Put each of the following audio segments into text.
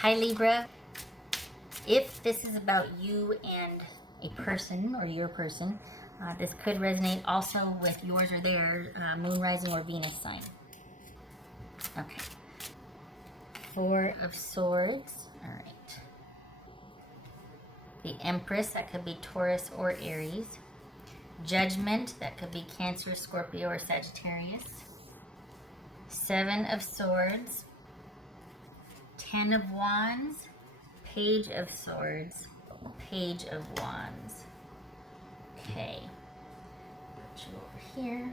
Hi Libra, if this is about you and a person or your person, this could resonate also with yours or their moon, rising, or Venus sign. Okay. Four of Swords. All right. The Empress, that could be Taurus or Aries. Judgment, that could be Cancer, Scorpio, or Sagittarius. Seven of Swords. Ten of Wands. Page of Swords. Page of Wands. Okay. Put you over here.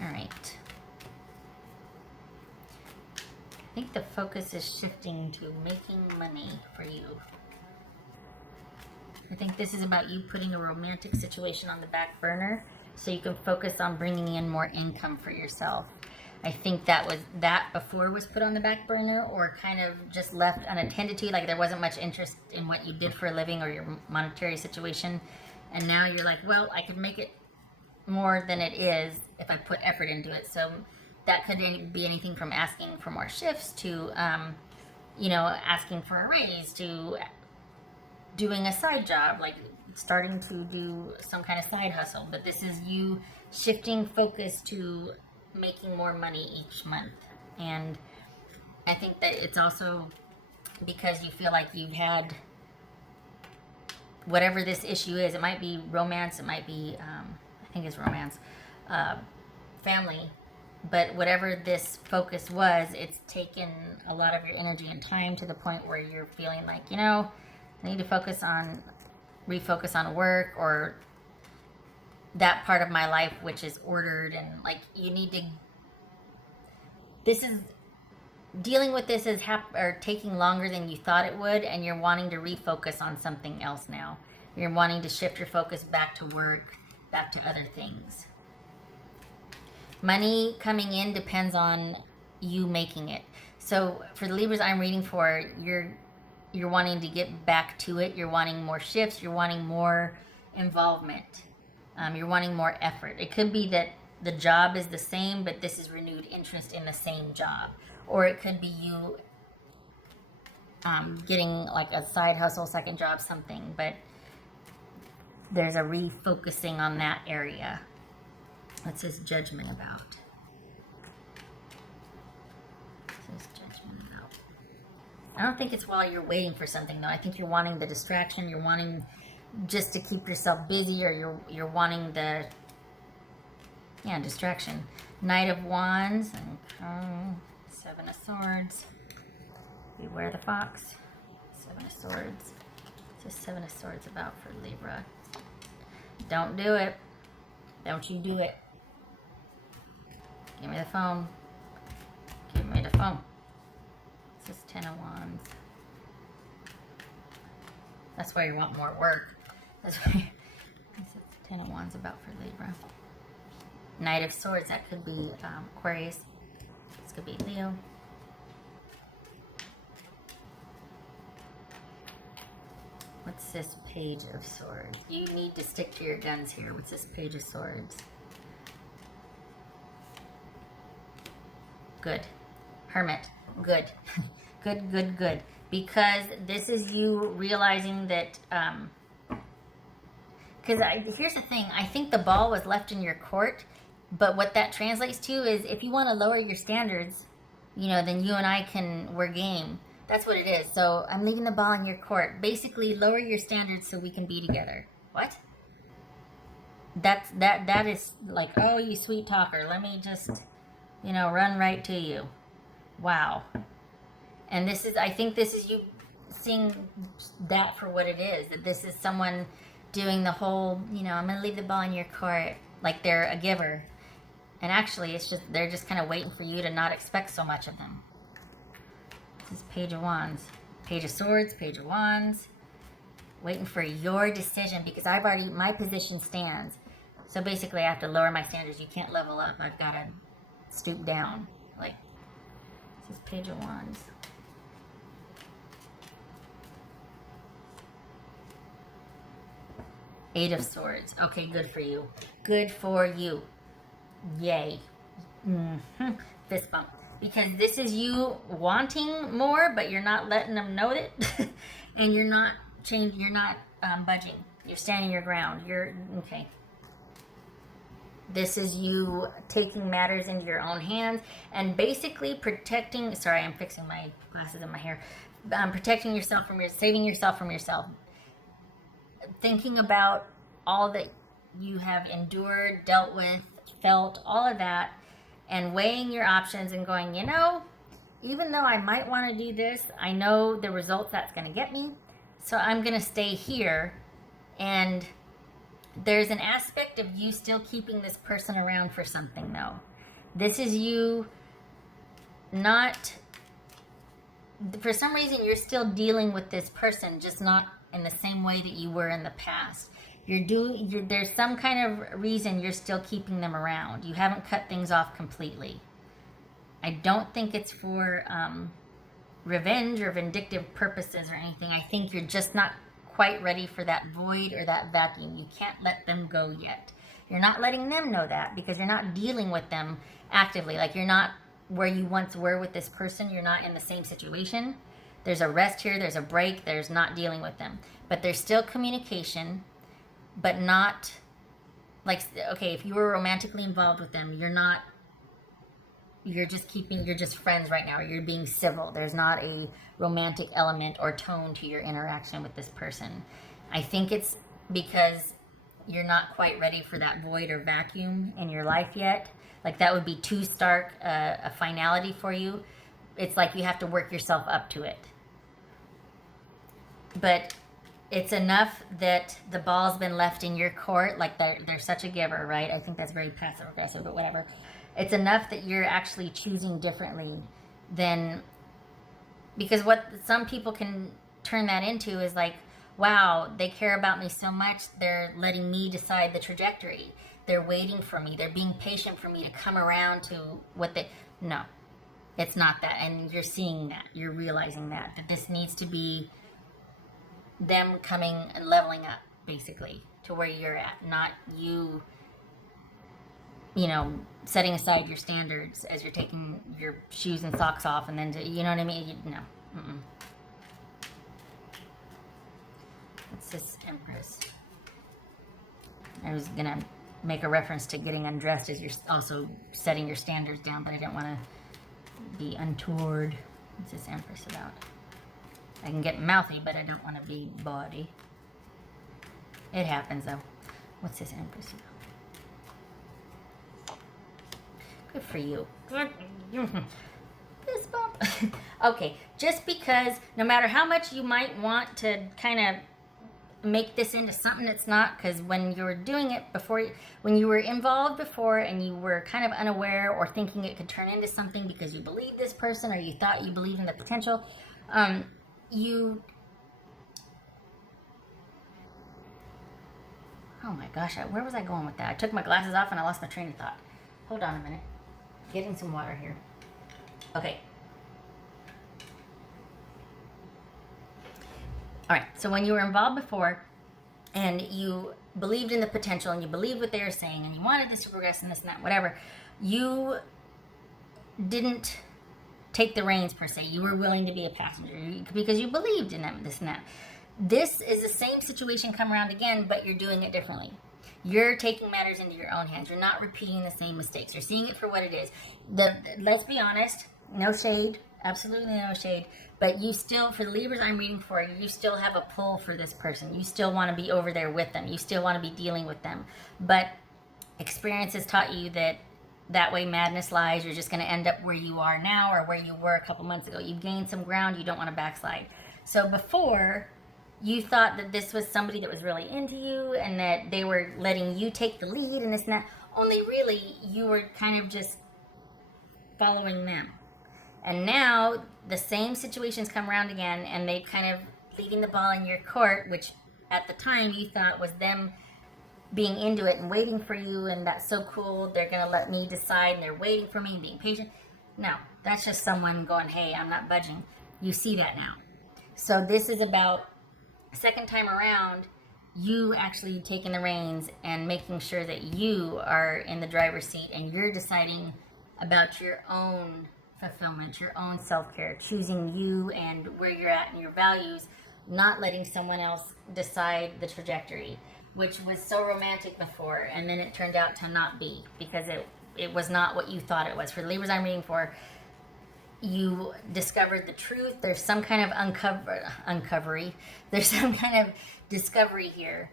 All right. I think the focus is shifting to making money for you. I think this is about you putting a romantic situation on the back burner so you can focus on bringing in more income for yourself. I think that before was put on the back burner or kind of just left unattended to, like there wasn't much interest in what you did for a living or your monetary situation. And now you're like, well, I could make it more than it is if I put effort into it. So that could be anything from asking for more shifts to, asking for a raise, to doing a side job, like starting to do some kind of side hustle. But this is you shifting focus to making more money each month. And I think that it's also because you feel like you've had whatever this issue is. It might be romance, it might be, I think it's romance, family. But whatever this focus was, it's taken a lot of your energy and time to the point where you're feeling like, I need to refocus on work or that part of my life which is ordered, and like you need to. This is dealing with this is taking longer than you thought it would, and you're wanting to refocus on something else now. You're wanting to shift your focus back to work, back to other things. Money coming in depends on you making it. So for the Libras I'm reading for, you're wanting to get back to it. You're wanting more shifts. You're wanting more involvement. You're wanting more effort. It could be that the job is the same, but this is renewed interest in the same job. Or it could be you getting like a side hustle, second job, something. But there's a refocusing on that area. What's this Judgment about? What's this Judgment about? I don't think it's while you're waiting for something, though. I think you're wanting the distraction. You're wanting just to keep yourself busy, or you're wanting the distraction. Knight of Wands and Seven of Swords. Beware the fox. Seven of Swords. What's this Seven of Swords about for Libra? Don't do it. Don't you do it. Give me the phone. Give me the phone. This is Ten of Wands. That's why you want more work. That's why this is Ten of Wands about for Libra. Knight of Swords, that could be Aquarius. This could be Leo. What's this Page of Swords? You need to stick to your guns here. What's this Page of Swords? Good. Hermit. Good. Good, good, good. Because this is you realizing that, because here's the thing. I think the ball was left in your court, but what that translates to is if you want to lower your standards, then you and I we're game. That's what it is. So I'm leaving the ball in your court. Basically, lower your standards so we can be together. What? That is like, oh, you sweet talker. Let me just, run right to you. Wow. And I think this is you seeing that for what it is. That this is someone doing the whole, I'm going to leave the ball in your court, like they're a giver. And actually, they're just kind of waiting for you to not expect so much of them. This is Page of Wands. Page of Swords, Page of Wands. Waiting for your decision because my position stands. So basically, I have to lower my standards. You can't level up. I've got to stoop down. Like, this is Page of Wands. Eight of Swords. Okay, good for you. Good for you. Yay. Fist bump. Because this is you wanting more, but you're not letting them know it. And you're not changing, you're not budging. You're standing your ground. You're, okay. This is you taking matters into your own hands and basically protecting, sorry, I'm fixing my glasses in my hair. Protecting yourself from saving yourself from yourself. Thinking about all that you have endured, dealt with, felt, all of that, and weighing your options and going, you know, even though I might want to do this, I know the results that's going to get me. So I'm going to stay here. And there's an aspect of you still keeping this person around for something, though. This is you not, for some reason, you're still dealing with this person, just not in the same way that you were in the past. There's some kind of reason you're still keeping them around. You haven't cut things off completely. I don't think it's for revenge or vindictive purposes or anything. I think you're just not quite ready for that void or that vacuum. You can't let them go yet. You're not letting them know that because you're not dealing with them actively. Like, you're not where you once were with this person. You're not in the same situation. There's a rest here. There's a break. There's not dealing with them. But there's still communication, but not like, okay, if you were romantically involved with them, you're just friends right now. You're being civil. There's not a romantic element or tone to your interaction with this person. I think it's because you're not quite ready for that void or vacuum in your life yet. Like, that would be too stark a finality for you. It's like you have to work yourself up to it. But it's enough that the ball's been left in your court. Like, they're such a giver, right? I think that's very passive aggressive, but whatever. It's enough that you're actually choosing differently than, because what some people can turn that into is like, wow, they care about me so much, they're letting me decide the trajectory. They're waiting for me. They're being patient for me to come around to what they, no, it's not that. And you're seeing that. You're realizing that this needs to be them coming and leveling up, basically, to where you're at, not you, setting aside your standards as you're taking your shoes and socks off, and then you know what I mean? No. What's this Empress? I was gonna make a reference to getting undressed as you're also setting your standards down, but I didn't want to be untoward. What's this Empress about? I can get mouthy, but I don't want to be bawdy. It happens, though. What's this Empress about? Good for you. Fist bump. Okay, just because no matter how much you might want to kind of make this into something it's not, because when you were doing it before, when you were involved before and you were kind of unaware or thinking it could turn into something because you believed this person or you thought you believed in the potential, oh my gosh, where was I going with that? I took my glasses off and I lost my train of thought. Hold on a minute. Getting some water here. Okay. All right, so when you were involved before and you believed in the potential and you believed what they were saying and you wanted this to progress and this and that, whatever, you didn't take the reins per se. You were willing to be a passenger because you believed in them, this and that. This is the same situation come around again, but you're doing it differently. You're taking matters into your own hands. You're not repeating the same mistakes. You're seeing it for what it is. Let's be honest, no shade, absolutely no shade, but you still, for the Libras I'm reading for, you still have a pull for this person. You still want to be over there with them. You still want to be dealing with them. But experience has taught you that way madness lies. You're just going to end up where you are now or where you were a couple months ago. You've gained some ground. You don't want to backslide. So before, you thought that this was somebody that was really into you and that they were letting you take the lead and this and that. Only really you were kind of just following them. And now the same situations come around again and they kind of leaving the ball in your court, which at the time you thought was them being into it and waiting for you and that's so cool. They're going to let me decide and they're waiting for me and being patient. No, that's just someone going, hey, I'm not budging. You see that now. So this is about second time around, you actually taking the reins and making sure that you are in the driver's seat and you're deciding about your own fulfillment, your own self-care, choosing you and where you're at and your values, not letting someone else decide the trajectory, which was so romantic before, and then it turned out to not be, because it was not what you thought it was. For the Libras I'm reading for, you discovered the truth. There's some kind of uncovery. There's some kind of discovery here.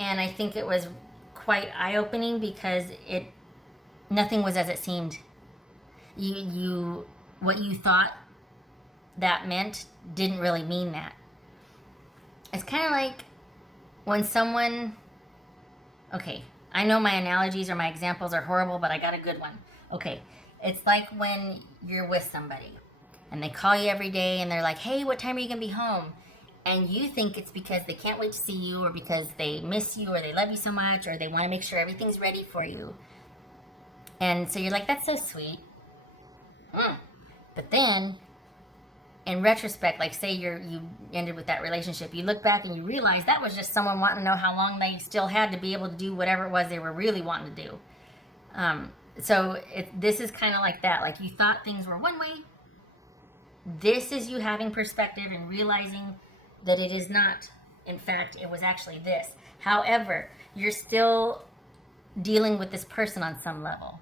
And I think it was quite eye-opening, because nothing was as it seemed. What you thought that meant didn't really mean that. It's kind of like when someone, okay, I know my analogies or my examples are horrible, but I got a good one. Okay, it's like when you're with somebody and they call you every day and they're like, hey, what time are you going to be home? And you think it's because they can't wait to see you, or because they miss you, or they love you so much, or they want to make sure everything's ready for you. And so you're like, that's so sweet. But then, in retrospect, like say you ended with that relationship, you look back and you realize that was just someone wanting to know how long they still had to be able to do whatever it was they were really wanting to do. So this is kind of like that. Like, you thought things were one way. This is you having perspective and realizing that it is not. In fact, it was actually this. However, you're still dealing with this person on some level.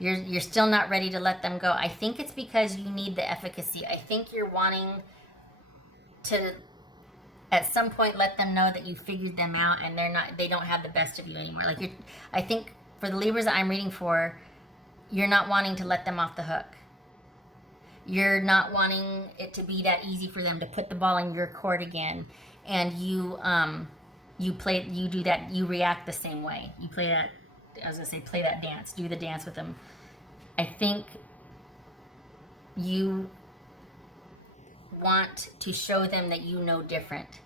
You're still not ready to let them go. I think it's because you need the efficacy. I think you're wanting to, at some point, let them know that you figured them out and they don't have the best of you anymore. Like, I think for the Libras that I'm reading for, you're not wanting to let them off the hook. You're not wanting it to be that easy for them to put the ball in your court again, and you do that. You react the same way. You play that. I was gonna say, play that dance. Do the dance with them. I think you want to show them that you know different.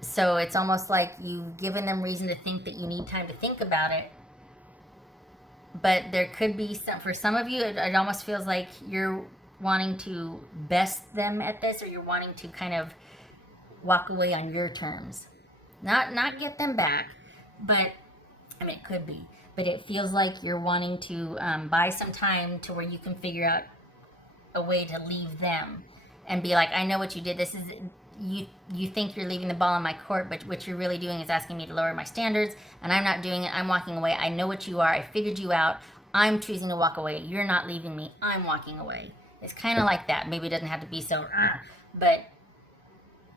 So it's almost like you've given them reason to think that you need time to think about it. But there could be for some of you, it almost feels like you're wanting to best them at this, or you're wanting to kind of walk away on your terms. Not get them back, but, I mean, it could be. But it feels like you're wanting to buy some time to where you can figure out a way to leave them and be like, I know what you did. This is, you think you're leaving the ball in my court, but what you're really doing is asking me to lower my standards, and I'm not doing it. I'm walking away. I know what you are. I figured you out. I'm choosing to walk away. You're not leaving me. I'm walking away. It's kind of like that. Maybe it doesn't have to be so, but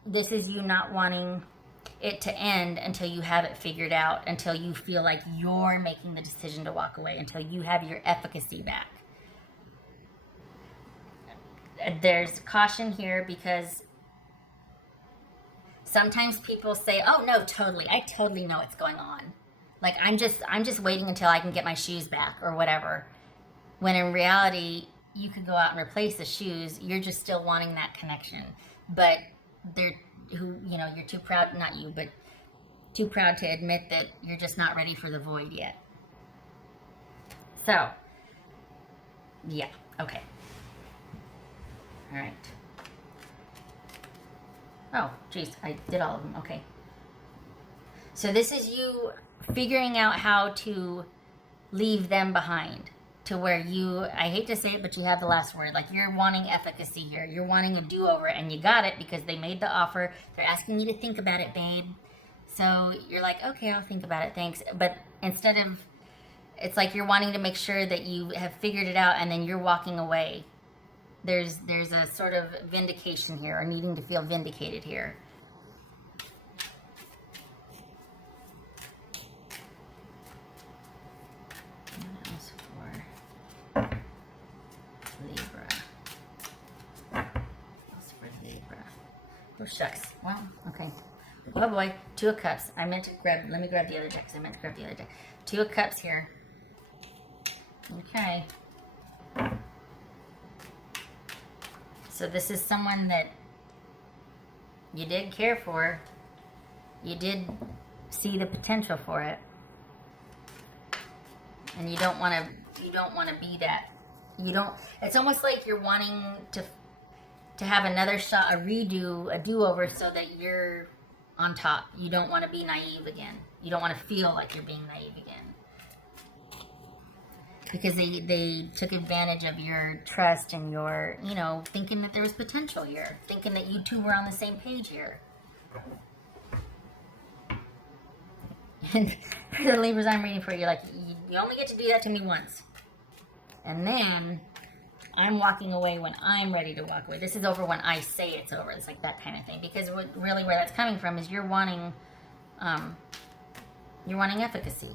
this is you not wanting it to end until you have it figured out, until you feel like you're making the decision to walk away, until you have your efficacy back. There's caution here, because sometimes people say, oh no, totally, I totally know what's going on. Like, I'm just waiting until I can get my shoes back or whatever. When in reality, you could go out and replace the shoes. You're just still wanting that connection. But you're too proud, not you, but too proud to admit that you're just not ready for the void yet. So, yeah, okay. All right. Oh, geez, I did all of them. Okay. So this is you figuring out how to leave them behind, to where I hate to say it, but you have the last word. Like, you're wanting efficacy here. You're wanting a do-over, and you got it because they made the offer. They're asking you to think about it, babe. So you're like, okay, I'll think about it, thanks. But instead of, it's like you're wanting to make sure that you have figured it out, and then you're walking away. There's a sort of vindication here, or needing to feel vindicated here. What else for Libra? What else for Libra? Oh, shucks. Well, okay. Oh boy, Two of Cups. Let me grab the other deck, because I meant to grab the other deck. Two of Cups here. Okay. So this is someone that you did care for. You did see the potential for it. And you don't want to be that. It's almost like you're wanting to have another shot, a do-over, so that you're on top. You don't want to be naive again. You don't want to feel like you're being naive again. because they took advantage of your trust and your, you know, thinking that there was potential here, thinking that you two were on the same page here. And for the Libras I'm reading for, you're like, you only get to do that to me once. And then I'm walking away when I'm ready to walk away. This is over when I say it's over. It's like that kind of thing. Because really where that's coming from is you're wanting efficacy.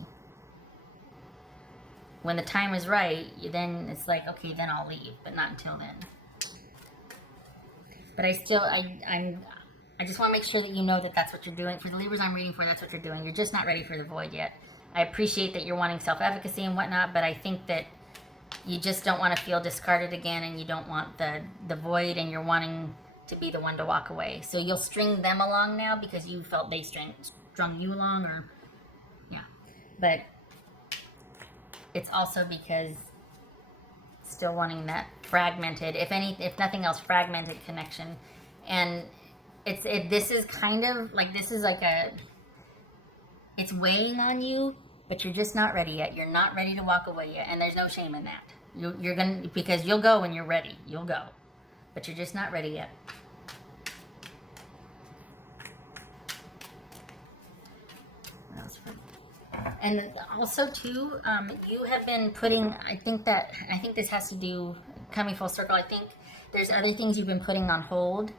When the time is right, then it's like, okay, then I'll leave, but not until then. But I just want to make sure that you know that that's what you're doing. For the Libras I'm reading for, that's what you're doing. You're just not ready for the void yet. I appreciate that you're wanting self-efficacy and whatnot, but I think that you just don't want to feel discarded again, and you don't want the void, and you're wanting to be the one to walk away. So you'll string them along now because you felt they strung you along, or yeah. But it's also because still wanting that fragmented, if nothing else, fragmented connection. And this is kind of like, this is like it's weighing on you, but you're just not ready yet. You're not ready to walk away yet, and there's no shame in that. You're gonna, because you'll go when you're ready. You'll go, but you're just not ready yet. What else? And also too, you have been putting. I think this has to do, coming full circle. I think there's other things you've been putting on hold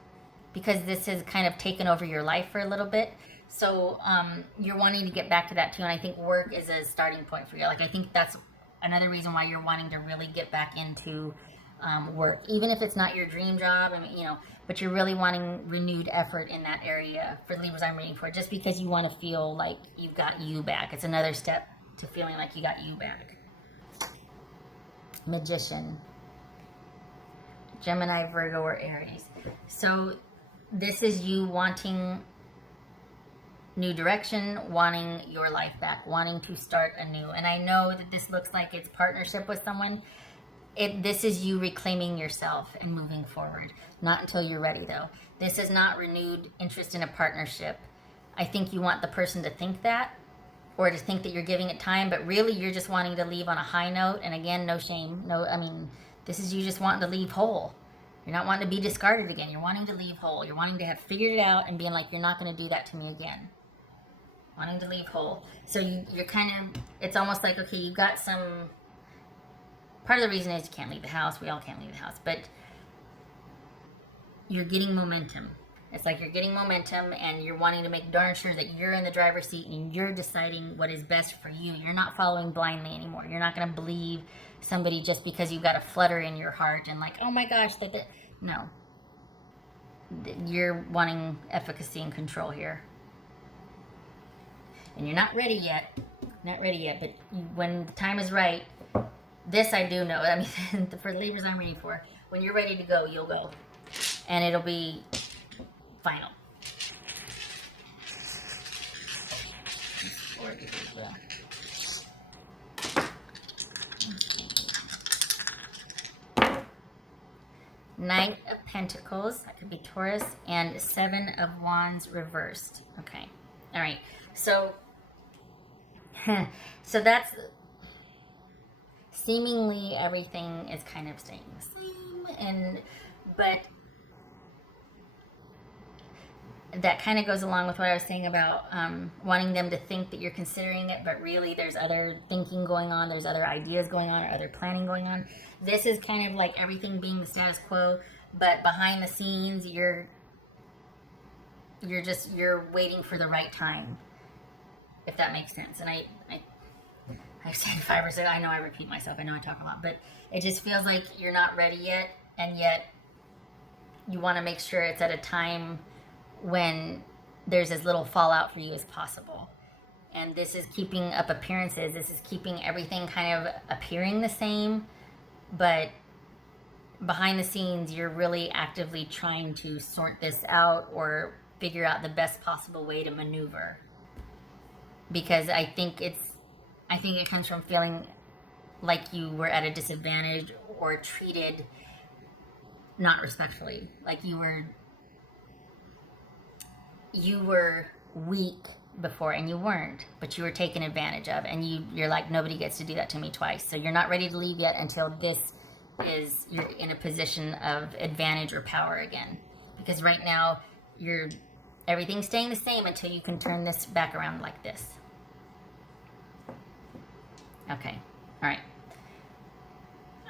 because this has kind of taken over your life for a little bit. So you're wanting to get back to that too, and I think work is a starting point for you. Like, I think that's another reason why you're wanting to really get back into work, even if it's not your dream job. I mean, you know, but you're really wanting renewed effort in that area for the Libras I'm reading for, just because you want to feel like you've got you back. It's another step to feeling like you got you back. Magician, Gemini, Virgo, or Aries. So this is you wanting new direction, wanting your life back, wanting to start anew. And I know that this looks like it's partnership with someone. This is you reclaiming yourself and moving forward. Not until you're ready, though. This is not renewed interest in a partnership. I think you want the person to think that, or to think that you're giving it time, but really you're just wanting to leave on a high note. And again, no shame. This is you just wanting to leave whole. You're not wanting to be discarded again. You're wanting to leave whole. You're wanting to have figured it out and being like, you're not going to do that to me again. Wanting to leave whole. So you're kind of, it's almost like, okay, you've got some, part of the reason is you can't leave the house. We all can't leave the house, but you're getting momentum. It's like you're getting momentum, and you're wanting to make darn sure that you're in the driver's seat and you're deciding what is best for you. You're not following blindly anymore. You're not going to believe somebody just because you've got a flutter in your heart and like, oh my gosh, no. You're wanting efficacy and control here. And you're not ready yet, but when the time is right, this I do know. I mean, for the Libras I'm reading for, when you're ready to go, you'll go. And it'll be final. Knight of Pentacles, that could be Taurus, and Seven of Wands reversed. Okay, all right. So that's seemingly everything is kind of staying the same, but that kind of goes along with what I was saying about wanting them to think that you're considering it, but really there's other thinking going on, there's other ideas going on, or other planning going on. This is kind of like everything being the status quo, but behind the scenes you're waiting for the right time, if that makes sense. And I've said 5 or 6, I know I repeat myself, I know I talk a lot, but it just feels like you're not ready yet, and yet you want to make sure it's at a time when there's as little fallout for you as possible. And this is keeping up appearances. This is keeping everything kind of appearing the same, but behind the scenes, you're really actively trying to sort this out or figure out the best possible way to maneuver. Because I think it comes from feeling like you were at a disadvantage or treated not respectfully, like you were weak before and you weren't, but you were taken advantage of, and you're like, nobody gets to do that to me twice. So you're not ready to leave yet until you're in a position of advantage or power again. Because right now everything's staying the same until you can turn this back around like this. Okay. All right.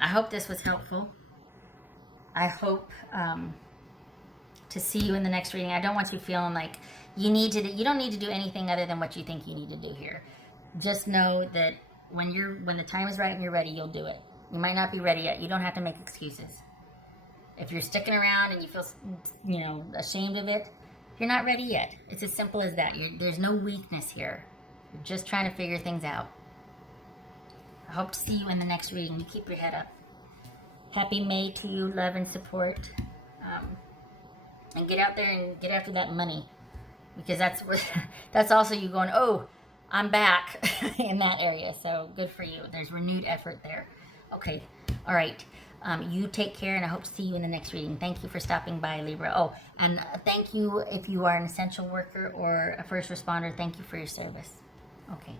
I hope this was helpful. I hope to see you in the next reading. I don't want you feeling like you don't need to do anything other than what you think you need to do here. Just know that when the time is right and you're ready, you'll do it. You might not be ready yet. You don't have to make excuses. If you're sticking around and you feel, ashamed of it, you're not ready yet. It's as simple as that. There's no weakness here. You're just trying to figure things out. I hope to see you in the next reading. You keep your head up. Happy May to you, love and support. And get out there and get after that money. Because that's also you going, oh, I'm back in that area. So good for you. There's renewed effort there. Okay. All right. You take care, and I hope to see you in the next reading. Thank you for stopping by, Libra. Oh, and thank you if you are an essential worker or a first responder. Thank you for your service. Okay.